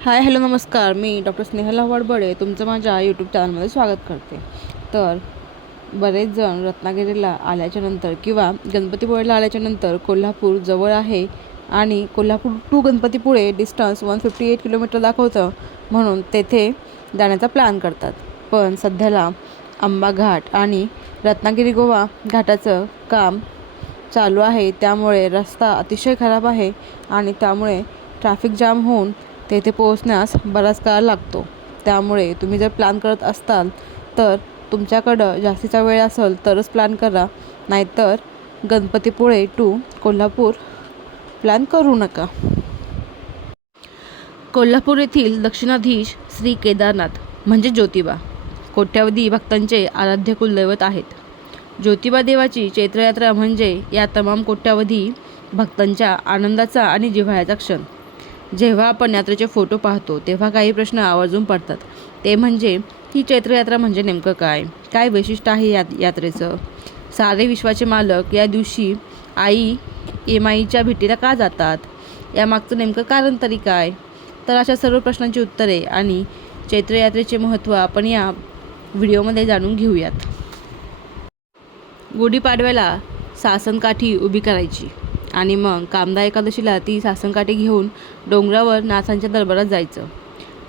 Hi hello नमस्कार. मी doctor Snehala वडबडे तुमचं माझ्या यूट्यूब चॅनलमध्ये स्वागत करते. तर बरेच जण रत्नागिरीला आल्याच्यानंतर किंवा गणपतीपुळेला आल्याच्यानंतर कोल्हापूर जवळ आहे आणि Kolhapur to Ganpatipule distance one fifty eight kilometre दाखवतं म्हणून तेथे जाण्याचा प्लॅन करतात. पण सध्याला आंबा घाट आणि रत्नागिरी गोवा घाटाचं काम चालू आहे. त्यामुळे रस्ता अतिशय खराब आहे आणि त्यामुळे ट्रॅफिक जाम होऊन तेथे पोहोचण्यास बराच काळ लागतो. त्यामुळे तुम्ही जर प्लॅन करत असाल तर तुमच्याकडं जास्तीचा वेळ असेल तरच प्लॅन करा. नाहीतर गणपतीपुळे टू कोल्हापूर प्लॅन करू नका. कोल्हापूर येथील दक्षिणाधीश श्री केदारनाथ म्हणजे ज्योतिबा कोट्यावधी भक्तांचे आराध्य कुलदैवत आहेत. ज्योतिबा देवाची चैत्रयात्रा म्हणजे या तमाम कोट्यावधी भक्तांच्या आनंदाचा आणि जिव्हाळ्याचा क्षण. जेव्हा आपण यात्रेचे फोटो पाहतो तेव्हा काही प्रश्न आवर्जून पडतात. ते म्हणजे ही चैत्रयात्रा म्हणजे नेमकं काय? काय वैशिष्ट्य आहे या यात्रेचं? सारे विश्वाचे मालक या दिवशी आई एमाईच्या भेटीला का जातात? यामागचं नेमकं कारण तरी काय? तर अशा सर्व प्रश्नांची उत्तरे आणि चैत्रयात्रेचे महत्त्व आपण या व्हिडिओमध्ये जाणून घेऊयात. गुढीपाडव्याला सासनकाठी उभी करायची आणि मग कामदा एकादशीला ती सासनकाठी घेऊन डोंगरावर नाथांच्या दरबारात जायचं.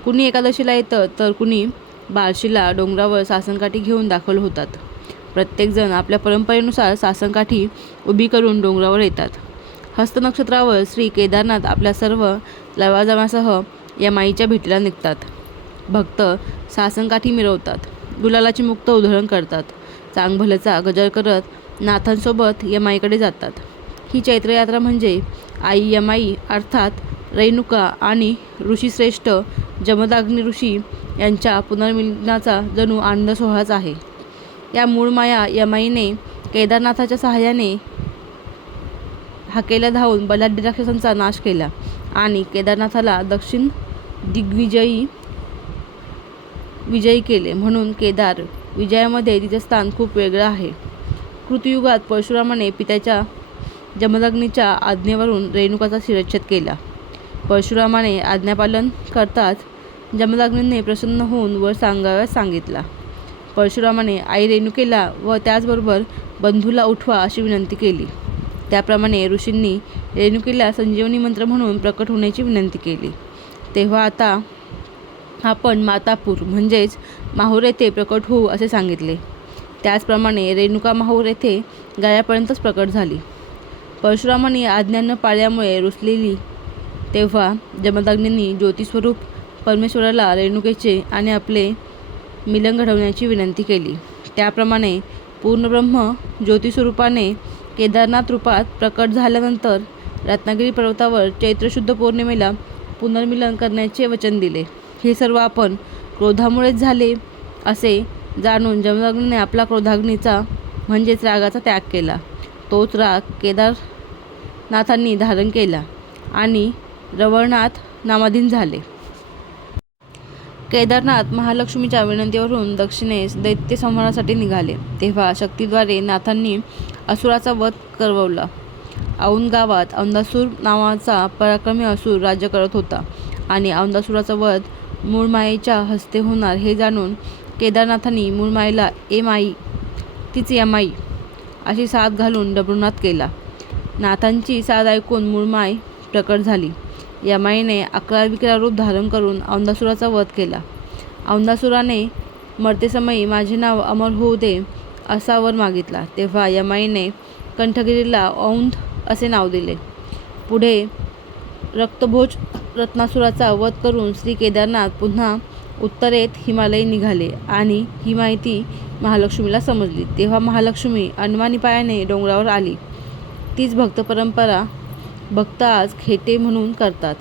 कुणी एकादशीला येतं तर कुणी बार्शीला डोंगरावर सासनकाठी घेऊन दाखल होतात. प्रत्येकजण आपल्या परंपरेनुसार सासनकाठी उभी करून डोंगरावर येतात. हस्तनक्षत्रावर श्री केदारनाथ आपल्या सर्व लवाजमासह या माईच्या भेटीला निघतात. भक्त सासनकाठी मिरवतात. गुलालाची मुक्त उधळण करतात. चांगभलचा गजर करत नाथांसोबत यमाईकडे जातात. ही चैत्रयात्रा म्हणजे आई यमाई अर्थात रेणुका आणि ऋषीश्रेष्ठ जमदाग्नी ऋषी यांच्या पुनर्मिलनाचा जणू आनंद सोहळाच आहे. या मूळ माया यमाईने केदारनाथाच्या सहाय्याने हाकेला धावून बलाढ्य राक्षसांचा नाश केला आणि केदारनाथाला दक्षिण दिग्विजयी विजयी केले. म्हणून केदार विजयामध्ये तिचे स्थान खूप वेगळं आहे. कृतयुगात परशुरामाने पित्याच्या जमदग्नीच्या आज्ञेवरून रेणुकाचा शिरच्छेद केला. परशुरामाने आज्ञापालन करताच जमदाग्नींनी प्रसन्न होऊन वर सांगाव्यास सांगितला. परशुरामाने आई रेणुकेला व त्याचबरोबर बंधूला उठवा अशी विनंती केली. त्याप्रमाणे ऋषींनी रेणुकेला संजीवनी मंत्र म्हणून प्रकट होण्याची विनंती केली. तेव्हा आता आपण मातापूर म्हणजेच माहूर येथे प्रकट होऊ असे सांगितले. त्याचप्रमाणे रेणुका माहूर येथे गळ्यापर्यंतच प्रकट झाली. परशुरामाने आज्ञा न पाळल्यामुळे रुसलेली तेव्हा जमदाग्नींनी ज्योतिस्वरूप परमेश्वराला रेणुकेचे आणि आपले मिलन घडवण्याची विनंती केली. त्याप्रमाणे पूर्णब्रह्म ज्योतिस्वरूपाने केदारनाथ रूपात प्रकट झाल्यानंतर रत्नागिरी पर्वतावर चैत्रशुद्ध पौर्णिमेला पुनर्मिलन करण्याचे वचन दिले. हे सर्व आपण क्रोधामुळेच झाले असे जाणून जमदग्नीने आपला क्रोधाग्नीचा म्हणजेच रागाचा त्याग केला. तोच राग केदारनाथांनी धारण केला आणि रवळनाथ नामाधीन झाले. केदारनाथ महालक्ष्मीच्या विनंतीवरून दक्षिणेस दैत्य संहारासाठी निघाले. तेव्हा शक्तीद्वारे नाथांनी असुराचा वध करवला. औंद गावात औंधासूर नावाचा पराक्रमी असुर राज्य करत होता आणि औंधासुराचा वध मूळमायेच्या हस्ते होणार हे जाणून केदारनाथांनी मूळमायेला ए माई तीच या आई अशी साथ घालून डबरुनाथ केला नाथांची साथ ऐकून मूळमाय प्रकट झाली. यमाईने अकराविकरा रूप धारण करून औंधासुराचा वध केला. औंधासुराने मरतेसमयी माझे नाव अमर होऊ दे असा वर मागितला. तेव्हा यमाईने कंठगिरीला औंध असे नाव दिले. पुढे रक्तभोज रत्नासुराचा वध करून श्री केदारनाथ पुन्हा उत्तरेत हिमालयी निघाले आणि ही माहिती महालक्ष्मीला समजली. तेव्हा महालक्ष्मी अनवाणी पायाने डोंगरावर आली. तीच भक्त परंपरा भक्त आज खेटे म्हणून करतात.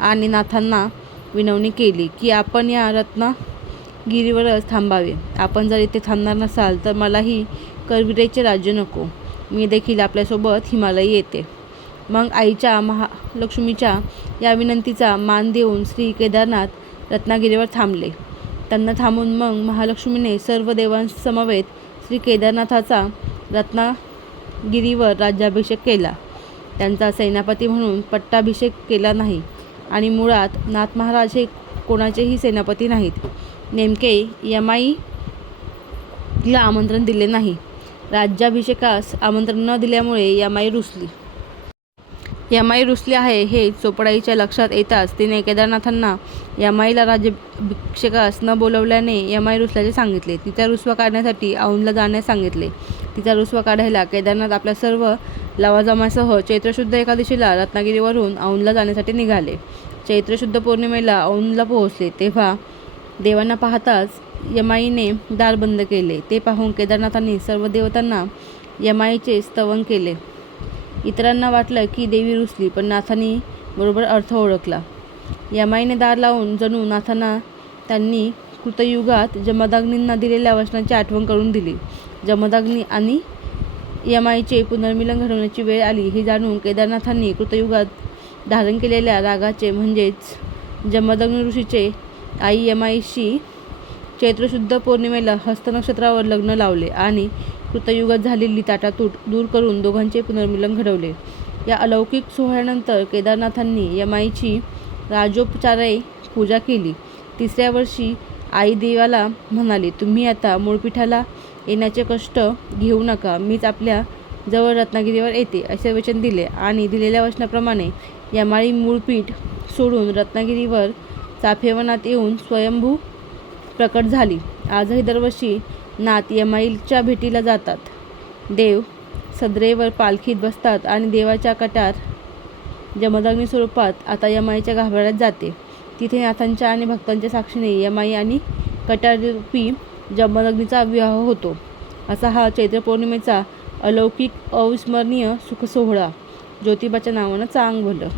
आणि नाथांना विनवणी केली की आपण या रत्नागिरीवरच थांबावे. आपण जर इथे थांबणार नसाल तर मलाही करविरेचे राज्य नको. मी देखील आपल्यासोबत हिमालयी येते. मग आईच्या महालक्ष्मीच्या या विनंतीचा मान देऊन श्री केदारनाथ रत्नागिरीवर थांबले. त्यांना थांबून मग महालक्ष्मीने सर्व देवांसमवेत श्री केदारनाथाचा रत्नागिरीवर राज्याभिषेक केला. त्यांचा सेनापती म्हणून पट्टाभिषेक केला नाही. आणि मुळात नाथ महाराज हे कोणाचेही सेनापती नाहीत. नेमके यमाईला आमंत्रण दिले नाही. राज्याभिषेकास आमंत्रण न दिल्यामुळे यमाई रुसली. यमाई रुसली आहे हे चोपडाईच्या लक्षात येताच तिने केदारनाथांना यमाईला राज्याभिषेकास न बोलवल्याने यमाई रुसल्याचे सांगितले. तिचा रुसवा काढण्यासाठी औंधला जाण्यास सांगितले. तिचा रुसवा काढायला केदारनाथ आपल्या सर्व लवाजमासह चैत्रशुद्ध एकादशीला रत्नागिरीवरून औंधला जाण्यासाठी निघाले. चैत्रशुद्ध पौर्णिमेला औंधला पोहोचले तेव्हा देवांना पाहताच यमाईने दार बंद केले. ते पाहून केदारनाथांनी सर्व देवतांना यमाईचे स्तवन केले. इतरांना वाटलं की देवी रुसली पण नाथांनी बरोबर अर्थ ओळखला. यमाईने दार लावून जणू नाथांना त्यांनी कृतयुगात जमदाग्नींना दिलेल्या वचनाची आठवण करून दिली. जमदाग्नी आणि यमाईचे पुनर्मिलन घडवण्याची वेळ आली. हे जाणून केदारनाथांनी कृतयुगात धारण केलेल्या रागाचे म्हणजेच जमदग्न ऋषीचे आई यमाईशी चैत्रशुद्ध पौर्णिमेला हस्तनक्षत्रावर लग्न लावले आणि कृतयुगात झालेली ताटातूट दूर करून दोघांचे पुनर्मिलन घडवले. या अलौकिक सोहळ्यानंतर केदारनाथांनी यमाईची राजोपचारे पूजा केली. तिसऱ्या वर्षी आई देवाला म्हणाले तुम्ही आता मूळपीठाला येण्याचे कष्ट घेऊ नका. मीच आपल्या जवळ रत्नागिरीवर येते असे वचन दिले. आणि दिलेल्या वचनाप्रमाणे यमाई मूळपीठ सोडून रत्नागिरीवर चाफेवनात येऊन स्वयंभू प्रकट झाली. आजही दरवर्षी नाथ यमाईच्या भेटीला जातात. देव सदरेवर पालखीत बसतात आणि देवाच्या कटार जमदग्नी स्वरूपात आता यमाईच्या गाभाऱ्यात जाते. तिथे नाथांच्या आणि भक्तांच्या साक्षीने यमाई आणि कटाररूपी जमदग्नीचा विवाह होतो. असा हा चैत्र पौर्णिमेचा अलौकिक अविस्मरणीय सुखसोहळा. ज्योतिबाच्या नावानं चांग भलं